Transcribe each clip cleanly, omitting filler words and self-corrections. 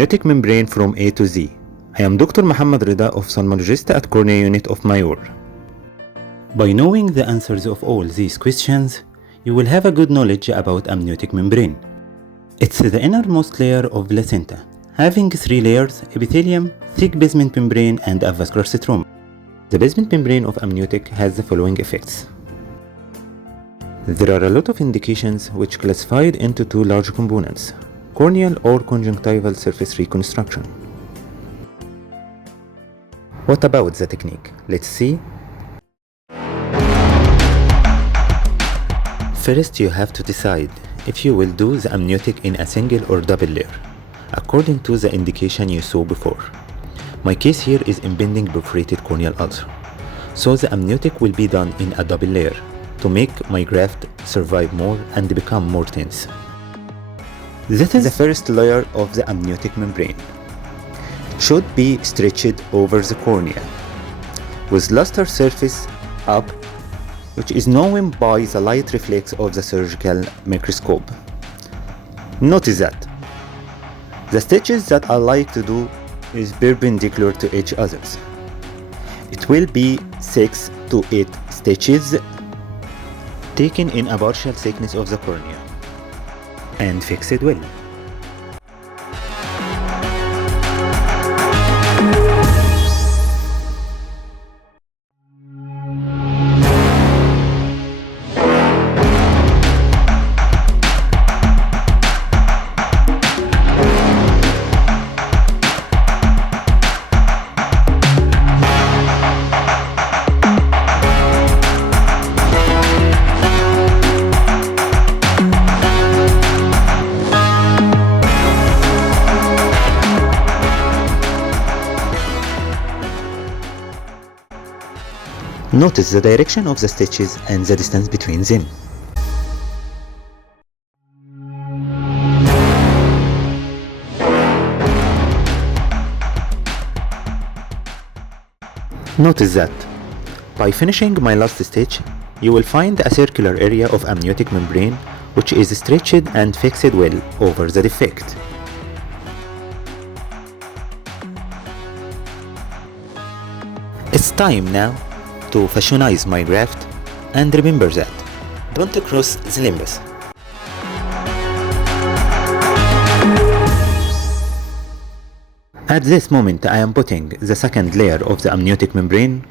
Amniotic membrane from A to Z. I am Dr. Mohamed Reda, ophthalmologist at Cornea Unit of Mayor. By knowing the answers of all these questions, you will have a good knowledge about amniotic membrane. It's the innermost layer of placenta, having 3 layers: epithelium, thick basement membrane, and a vascular stroma. The basement membrane of amniotic has the following effects. There are a lot of indications which classified into 2 large components: corneal or conjunctival surface reconstruction. What about the technique? Let's see. First, you have to decide if you will do the amniotic in a single or double layer, according to the indication you saw before. My case here is impending perforated corneal ulcer, so the amniotic will be done in a double layer to make my graft survive more and become more tense. This is the first layer of the amniotic membrane. It should be stretched over the cornea, with luster surface up, which is known by the light reflex of the surgical microscope. Notice that the stitches that I like to do is perpendicular to each other. It will be 6 to 8 stitches taken in a partial thickness of the cornea and fix it well. Notice the direction of the stitches and the distance between them. Notice that by finishing my last stitch, you will find a circular area of amniotic membrane which is stretched and fixed well over the defect. It's time now to fascionize my graft, and remember that don't cross the limbus. At this moment I am putting the second layer of the amniotic membrane,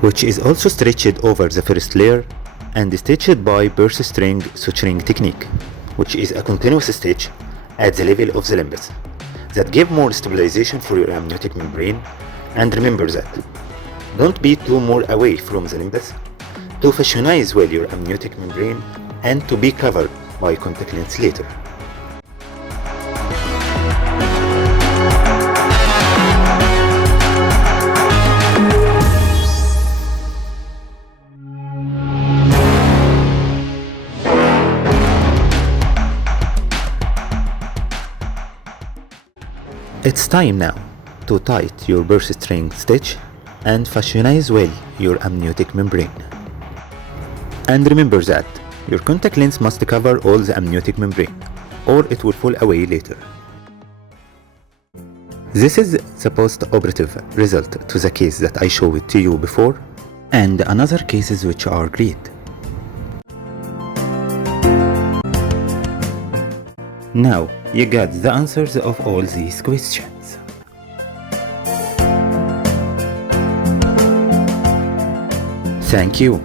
which is also stretched over the first layer and stitched by purse string suturing technique, which is a continuous stitch at the level of the limbus that give more stabilization for your amniotic membrane. And remember that don't be too more away from the limbus to fascionize well your amniotic membrane and to be covered by contact lens later. It's time now to tight your purse string stitch and fascionize well your amniotic membrane. And remember that your contact lens must cover all the amniotic membrane, or it will fall away later. This is the post-operative result to the case that I showed to you before, and another cases which are great. Now you got the answers of all these questions. Thank you.